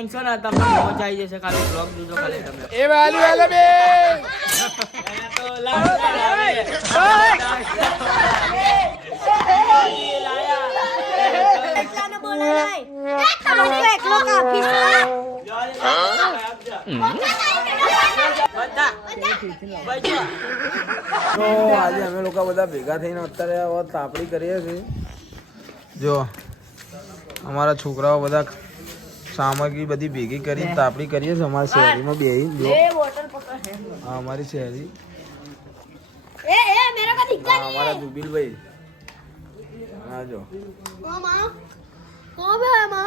Tension ના તમને મજા આવી જશે ખાલી બ્લોગ જોજો ખાલી તમે એ વાલી વાલા બે તો લાયા તો આજે અમે લોકો બધા ભેગા થઈને અત્યારે તાપડી કરીએ છીએ જો અમારા છોકરાઓ બધા સામગ્રી બધી ભેગી કરી તાપડી કરીએ છીએ અમારી શહેરીમાં બેહી જો હા અમારી શહેરી हमारा दुबिल भाई हाँ जो मामा कौन है मामा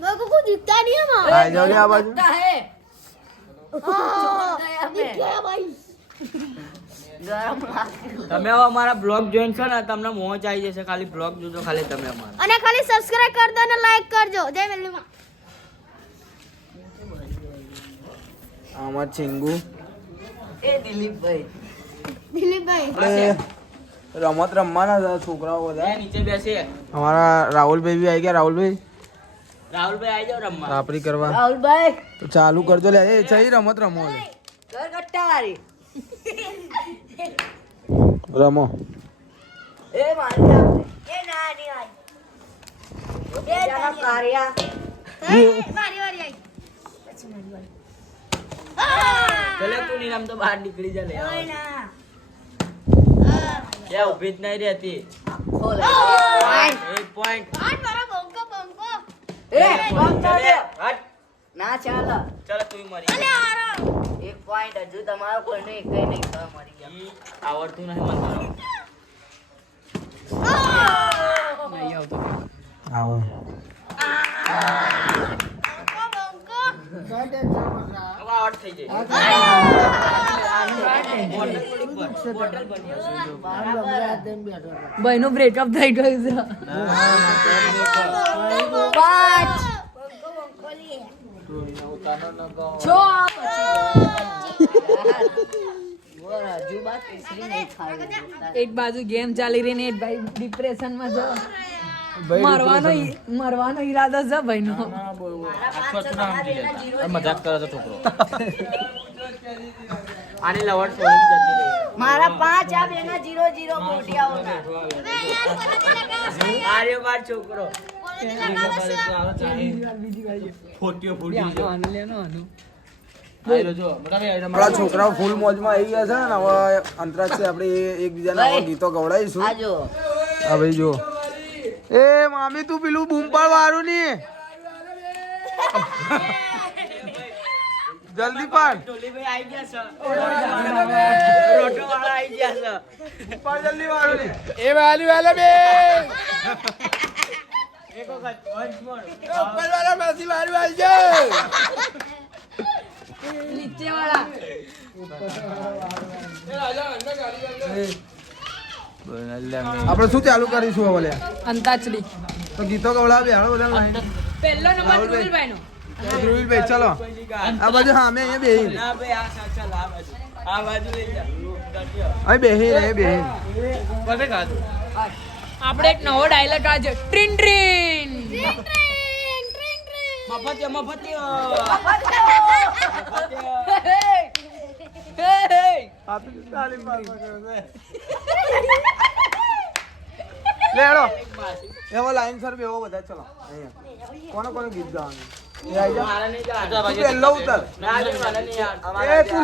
मेरे को कुछ दिखता नहीं है मामा आ जाओ क्या बाजू दिख गया भाई તમે હવે અમારા બ્લોગ જોઈન છો ને તમને મોજ આવી જશે ખાલી બ્લોગ જોજો ખાલી તમે અમારા અને ખાલી સબસ્ક્રાઇબ કર દો અને લાઈક કરજો જય વેલીમાં અમાર ચિંગુ દિલીપભાઈ રમત રમવાના હતા છોકરાઓ બધા નીચે બેસી हमारा રાહુલભાઈ भी આવી ગયા રાહુલભાઈ રાહુલભાઈ આવી જાવ રમવા તાપડી કરવા રાહુલભાઈ તો ચાલુ કરજો લે એ સહી રમત રમો લે ઘર કટ્ટાવાળી રમો એ મારી એ નાની આઈ એ જાના કાર્યા મારી વારી આવી ચલે તું નહીં આમ તો બહાર નીકળી જા લે ઓય ના એ ઊભી જ નહીં રહેતી ખોલે એક પોઈન્ટ આટ મારો બંકો બંકો એ કોમ ચાલે હટ ના ચાલે ચલ તું મરી અલે આરો એક પોઈન્ટ હજુ તમારો કોઈને એકઈ નહીં થવા મરી ગયા ઈ આવડતું નહીં મને નહીં આવતો આવો બંકો હવે આઉટ થઈ જાય બોટલ બની હશે જો ભાઈ નું બ્રેકઅપ થઈ ગયું છે પાંચ છ એક બાજુ ગેમ ચાલી રહી ને એક ભાઈ ડિપ્રેશન માં છે મરવાનો ઈરાદો છે ભાઈ નો મજાક કરે છે છોકરો આની લવડ છોડી જતી રહી મારા 5 આ બેના 0-0 મોટિયાઓના આર્યો બાર છોકરો આપણા છોકરાઓ ફૂલ મોજમાં આવી ગયા છે ને હવે અંતરાક્ષરી આપણે એકબીજાના ગીતો ગવડાવીશું આ જો હા ભાઈ જો એ મામી તું પેલું બૂમપાળ વાળું ની જલ્દી પાડ ટોલીભાઈ આવી ગયા છે રોટો વાળા આવી ગયા છે પાડ જલ્દી વાળું ની એ વાલી વાલા બે એક વખત once more. ઉપર વાળા માસી વાળી વાળી જાય નીચે વાળા આપણે શું ચાલુ કરીશું હવે લે અંતાચડી તો ગીતો ગવડાવે બેહાડો બધા પહેલો નંબર ધ્રુવીલભાઈ નો ધ્રુવીલભાઈ ચલો આ બાજુ હા અમે અહીંયા બેહી ના ભાઈ આ ચાલ આ બાજુ લઈ જા અહીં બેહી અહીં બેહી કોને ખાધું આપણે એક નવો ડાયલોગ આજે ટ્રીન ટ્રીન મફતિયો મફતિયો આ તો તાલીમ પાસ કર્યો છે લે હેડો એવો લાઈન સર બેહો બધા ચલો અહીંયા કોને કોને ગીત ગાવાનું એ આઈ જા મારે નહીં જા તું પહેલો ઉતર ના રે મારે નહીં યાર એ તું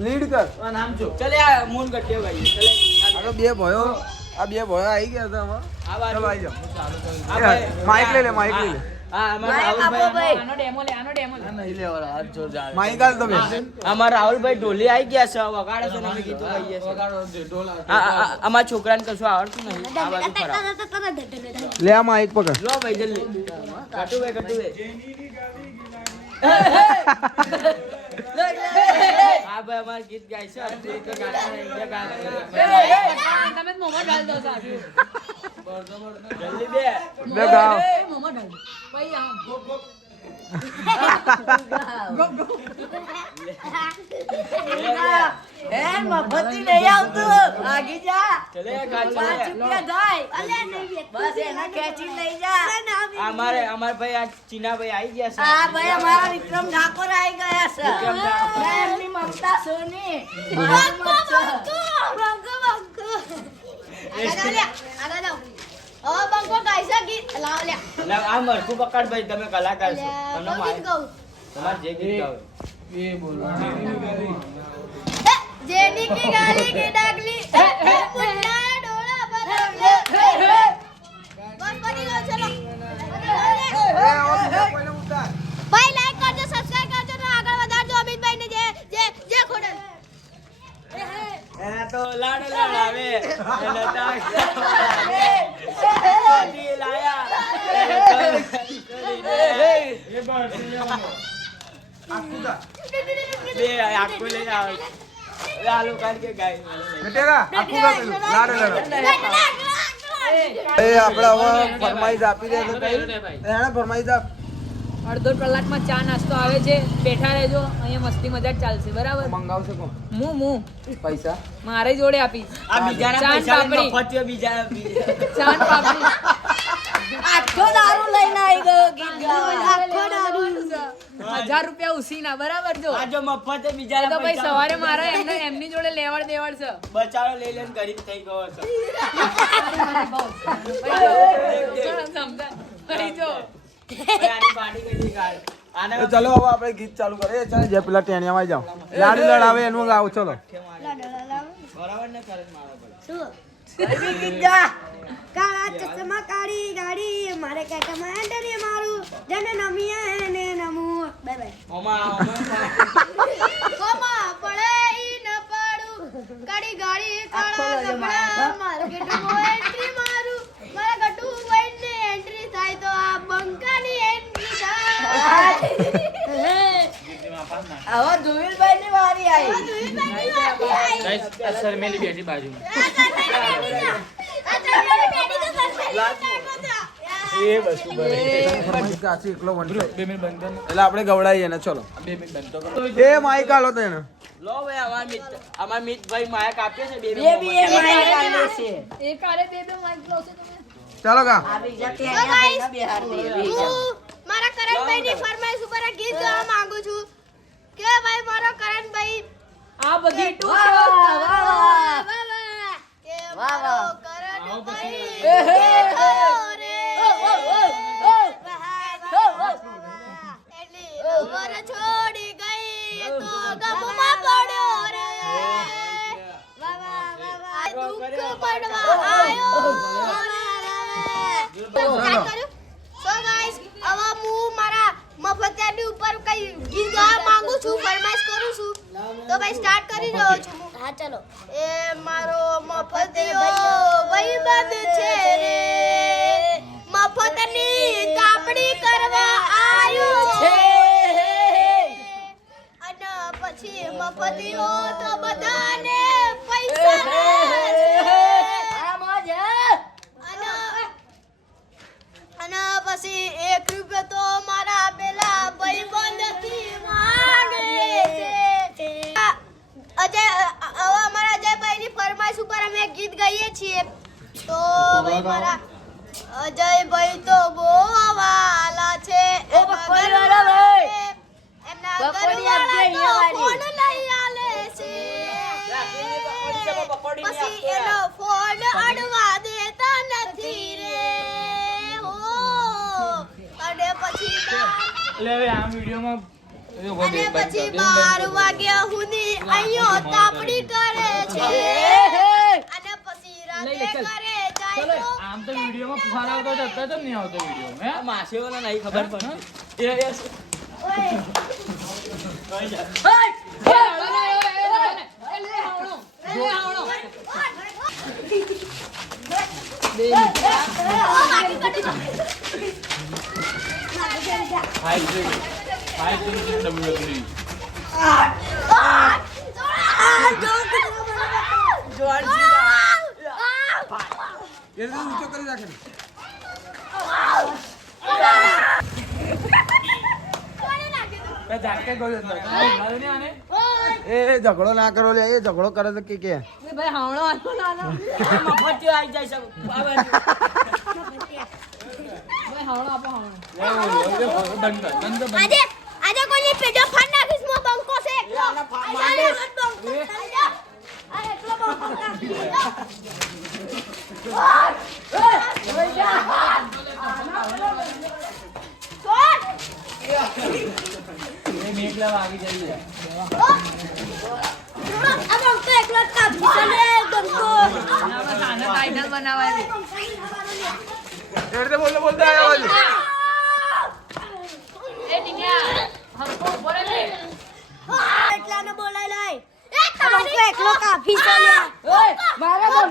લીડ કર નામ જો ચલે આ મૂન ગટ્યો ભાઈ ચલે આ તો બે ભયો આવી ગયા હતા હવે આ બાજુ ચલો આવી જાઓ આ ભાઈ માઈક લઈ લે માઈક લઈ લે હા અમારા રાહુલભાઈ આનો ડેમો લે આનો ડેમો લે નહીં લેવાનો હાથ જોર જા માઈક આલ તમે અમારા રાહુલભાઈ ઢોલી આવી ગયા છે વગાડે છે ને અમે ગીતો ગાઈએ છે અમારા છોકરાને કશું આવડતું નહીં આ બાજુ ખરા લે આ માઈક પકડ લો ભાઈ જલ્દી કટુભાઈ હા ભાઈ અમારે ગીત ગાય છે તમે મોમો ડાલ દો સાહેબ જલ્દી બે બે ગાઓ મોમો ડાલ દો ભાઈ આમ મફતી નહીં આવતું આગી જા ચલે કાચી 5 રૂપિયા જાય બસ એના ખેંચી લઈ જા અમારે ભાઈ આ ચીનાભાઈ આવી ગયા છે આ ભાઈ અમારા વિક્રમ ઠાકોર આવી ગયા છે વિક્રમ ઠાકોર. મેં એમની મમતા સોની એટલે આ મરકું પકડ ભાઈ તમે કલાકાર છો તમને તમારે જે ગીત ગાવું. જેની કી ગાલી કે ડાગલી મુન્ના ડોળા બદલે બસ પડી ગયો ચલો ભાઈ લાઈક કરજો સબસ્ક્રાઇબ કરજો ને આગળ વધારજો અમિતભાઈ ને જે ખોડલ એને તો લાડ લડાવે એને તાકે સોટી લાયા બે આખો લઈને આવે લાલુ કાઢ કે ગાય બેટેરા આખું ગાતું લાડ એ આપણે હવે ફરમાઈશ આપી દે તો કઈ એને ફરમાઈશ આપ અડધો કલાકમાં ચા નાસ્તો આવે છે બેઠા રહેજો અહીંયા મસ્તી મજાક ચાલશે બરાબર મંગાવશે કોણ હું પૈસા મારે જોડે આપીશ આ બીજાના ચાંદ પૈસા લઈને પાપડી. મફતિયો બીજા ચાંદ પાપડી આખો દારૂ લઈને આવી ગયો ગીત ગાવા આખો દારૂ 1000 રૂપિયા ઉસીના બરાબર જો આ જો મફતે એ બીજાના તો ભાઈ પૈસા સવારે મારા એમની જોડે લેવડ દેવડ છે બચારો લઈ લઈને ગરીબ થઈ ગયો છે સમજા ભાઈ જો ભાઈ આની પાર્ટી કરી ગાળ આને તો ચલો હવે આપણે ગીત ચાલુ કરીએ ચાલ જે પેલા ટેણિયામાં જાઓ લાડુ લડાવે એનું ગાવ ચલો બરાબર ને કરે મારો ભાઈ ભાઈ ગીત ગા કાળા ચશ્મા કાળી ગાડી મારે કાકામાં એન્ટરી મારું જેને નમિયા એને નમું બાય કોમા પડે ઈ ન પાડું કાળી ગાડી કાળા કપડા મારે ગટુમાં એન્ટ્રી મારું મારા ગટુમાં ને એન્ટ્રી થાય તો આ બંકાની એન્ટ્રી થાય હવે ધુવીલભાઈ ની વારી આવી શર્મેલી બેઠી બાજુ એ વસ્તુ ફરમાઈશ કાચી એકલો વંટો એટલે આપણે ગવડાઈએ ને ચલો એ માઈક આલો તો એને લો ભાઈ અમાર મિત ભાઈ માયા કાપ્યો છે બે બેબી એ માયા કાઢે છે એક આરે બે માઈક લો છો તમે ચાલો કા આ બીજા ત્યાં બિહાર દે હું મારા કરણભાઈ ની ફરમાઈશ ઉપર આ ગીત ગાવા માંગુ છું કે ભાઈ મારો કરણભાઈ આ બધી વાહ વાહ વાહ કે વાહ, મારો વાહ. કરણભાઈ હે, હે, દેખો રે એટલી વર છોડી ગઈ તો ગમમાં પડ્યો રે વાહ વાહ વાહ વાહ દુઃખ પડવા આયો સો ગાઈસ હવે હું મારા મફતિયાની ઉપર કઈ ગીત ગાવા માંગુ છું ફરમાઈશ કરું છું તો ભાઈ સ્ટાર્ટ કરી રહ્યો છું હા ચલો એ મારો મફતિયો ભાઈબંધ છે રે મફતની તાપડી કરવા આવ્યો છે અને પછી મફતિયો તો બધાને પૈસા દે છે આ મોજ અને પછી 1 રૂપિયો તો મારા પેલા ભાઈબંધથી માંગે છે હવે અમારા અજયભાઈની ફરમાઈશ ઉપર અમે ગીત ગાઈએ છીએ તો ભાઈ મારા અજયભાઈ તો બહુ વાલા છે એમના ઘરવાળા તો ફોન લઈ આલે છે પછી એનો ફોન અડવા દેતા નથી રે હો અને પછી અને પછી 12 વાગ્યા સુધી અહીંયા તાપડી કરે છે અને પછી રાતે કરે જાય તો આમ તો વિડીયોમાં ફુવારા આવતો જતો જ નહીં આવતો વિડીયો હે માસીઓને નહીં ખબર પડતી એને ઊંચો કરી રાખે જાકે ગયો તો મારે નહીં આને એ ઝઘડો ના કરો લે, એ ઝઘડો કરે તો કે એ ભાઈ હાવણો આનો નાનો મફતિયો આવી જાય છે આ બાજુ. ભાઈ હાવણો આપો હાવણો આજે કોઈની પેજો ફાડ નાખીશ મો બંકો છે એકલો આના ફાડ અરે બંકો અરે એકલો બંકો એ મેઘલા આવી જાય આ બંકો એકલો કાપી ચલે બંકો આને ટાઈટલ બનાવાય એટલે બોલતો આવ્યો છે. એ ટીંગા હમકો ઉપર લે એટલાને બોલાય લઈ એ બંકો એકલો કાપી ચલે ઓય મારે બોલ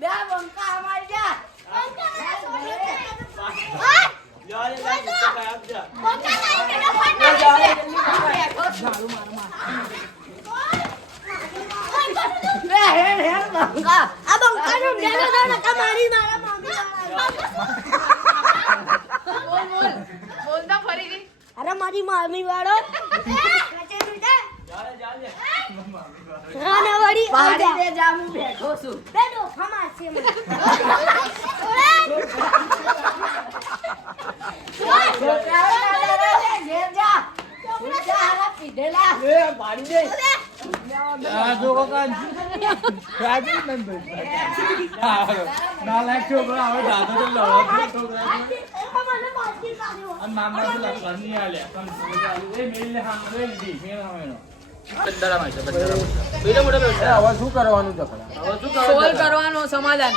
બે બંકા અમારી જા બે હેડ બંકા આ બંકાનો ડેલો દો ને તમારી મારા મમ્મી બોલ બોલતા ફરીથી અરે મારી મામી વાળો અને વળી પાડી દે જા હું બેઠો છું બેડો ફમા છે મને ઘેર જા તું જા હારા પીધેલા એ પાડી દે. આ જો કાકા રાજી નંદ ના લાગ છોકરા હવે દાદા તો લડો છોકરા મને મારતી કાઢ્યો અને નાના તો લડવાની આલ્યા એ મેલ ને સાંભળે લીધી મેલ સાંભળ્યો બંદરા માં છે બંદરા બીજો મોટો એ હવે શું કરવાનું ઝઘડા? હવે શું કરો સોલ્વ કરવાનો સમાધાન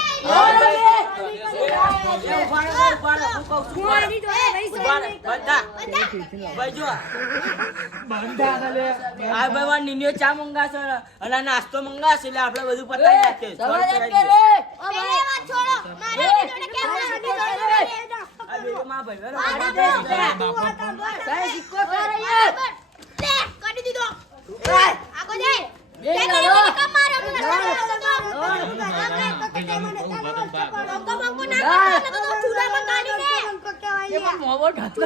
બંધા લે આ ભાઈ વાર નીનિયો ચા મંગાશે અને નાસ્તો મંગાશે એટલે આપણે બધું પતાવી નાખીએ. સમાધાન સોલ્વ કરે કરાવી પેલી વાત છોડો મારા જોડે કેમ લાગી દઈએ. આ બે માં ભાઈ બરાબર. સાહેબ સિક્કો કરે લે કાઢી દીધો એ આગો જાય બે લડો કમ મારો મને મોવો ઢાતો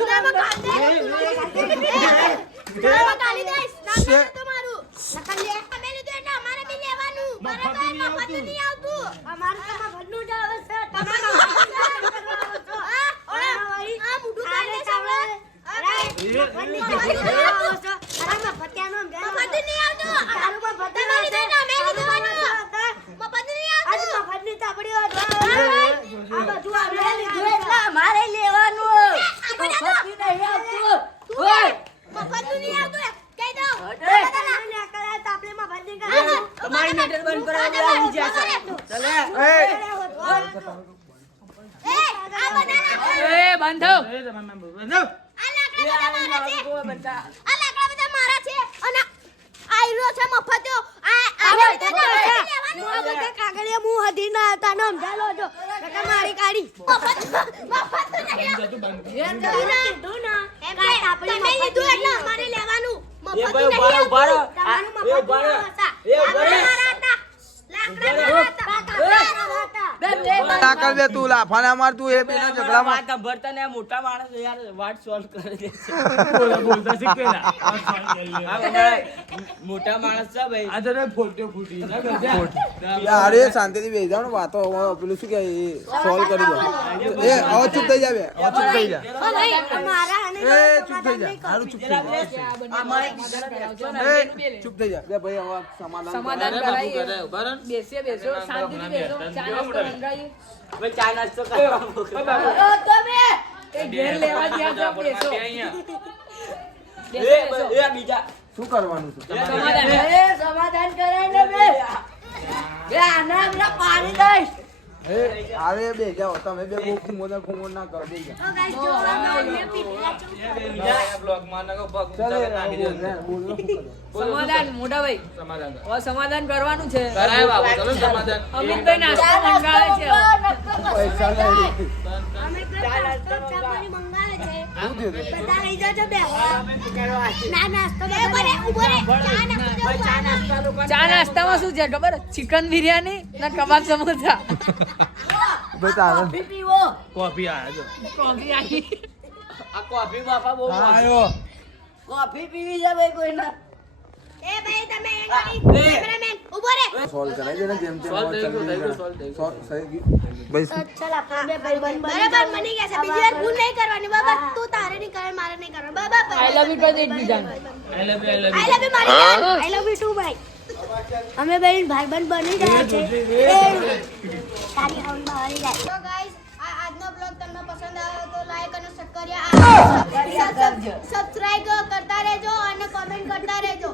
મારે લેવાનું મફતી નહીં આવતું ઓય તમારી નજર બંધ કરાવી આવી જશે. ચલે એ બંધો એ તમે મેં બોલ એ આ બધા મારા છે અને આયરો છે મફત્યો કાગળિયા મું હદી ના હતા ને સમજાલો જો મારી કાઢી એ ભાઈ ઉભા રહો, ઉભા રહો. એ ઉભા રહો. એ ઉભા રહો. ના કર દે તું લાફાના માર તું એ બેના ઝઘડામાં વાત સાંભળતા ને આ મોટા માણસ યાર વાત સોલ્વ કરી દે છે. બોલતા શીખેલા આ બધા મોટા માણસ છે ભાઈ. આ તો ફોટો ફૂટી ના કરજા અરે શાંતિથી બેસી જાવ ને વાતો હવે પેલું શું કે સોલ્વ કરી દો. એ હવે ચૂપ થઈ જા બે, હવે ચૂપ થઈ જા. એ ચૂપ થઈ જા, હારું ચૂપ થઈ જા. એ ચૂપ થઈ જા બે ભાઈ, હવે સમાધાન સમાધાન કરો. કરાઈએ ઉભા રહો. બેસીએ બેસો શાંતિથી બેસો ચા નાસ્તો મંગાઈએ ભાઈ ચા નાસ્તો કરવા તમે એ ઘેર લેવા ગયા છો બેસો એ બીજા શું કરવાનું છે? સમાધાન એ સમાધાન કરાય ને બે આના હમણાં પાડી દઈશ એ અરે બે જાઓ તમે બે બહુ ખુમો ના કરો બે જાઓ. બ્લોગમાં ના પગ ચાલો નાખી દે બોલ લો, શું કરો? સમાધાન મોટા ભાઈ સમાધાન કર. હવે સમાધાન કરવાનું છે કરાય બાબુ ચલો સમાધાન અમિતભાઈ નાસ્તો મંગાવે છે હવે. પૈસા નહીં. મંગાવે છે શું થયું તું? બધા લઈ જજો બે ના નાસ્તો ઉભો રે ચા નાસ્તો ચા નાસ્તામાં શું છે ખબર ચિકન બિરયાની ના કબાબ સમોસા ભાઈ તારે કોફી પીવો કોફી આયા જો કોફી આવી આ કોફી બાપા બહુ આયો કોફી પીવી છે ભાઈ કોઈના એ ભાઈ તમે એ કરી કેમેરામેન ઊભો રે સોલ્વ કરાય છે ને જેમ તેમ સોલ્વ થઈ ગયું, સોલ્વ થઈ ગયું. થઈ ગયું ભાઈ ચાલ આપણે બે ભાઈ બંધ બરાબર બની ગયા છે બીજી વાર ભૂલ નહીં કરવાની બાબા તું તારે નહીં કરે મારે નહીં કરવાનું બાબા આઈ લવ યુ તો એકબીજાને I love you, I love you. I love you મારી જાન આઈ લવ યુ ટુ ભાઈ અમે બેન ભાઈબંધ બની ગયા છે તારી આમ બહાર જાય તો ગાઈસ આજનો બ્લોગ તમને પસંદ આવ્યો તો લાઈક અને સબસ્ક્રાઇબ કરતા રહેજો અને કોમેન્ટ કરતા રહેજો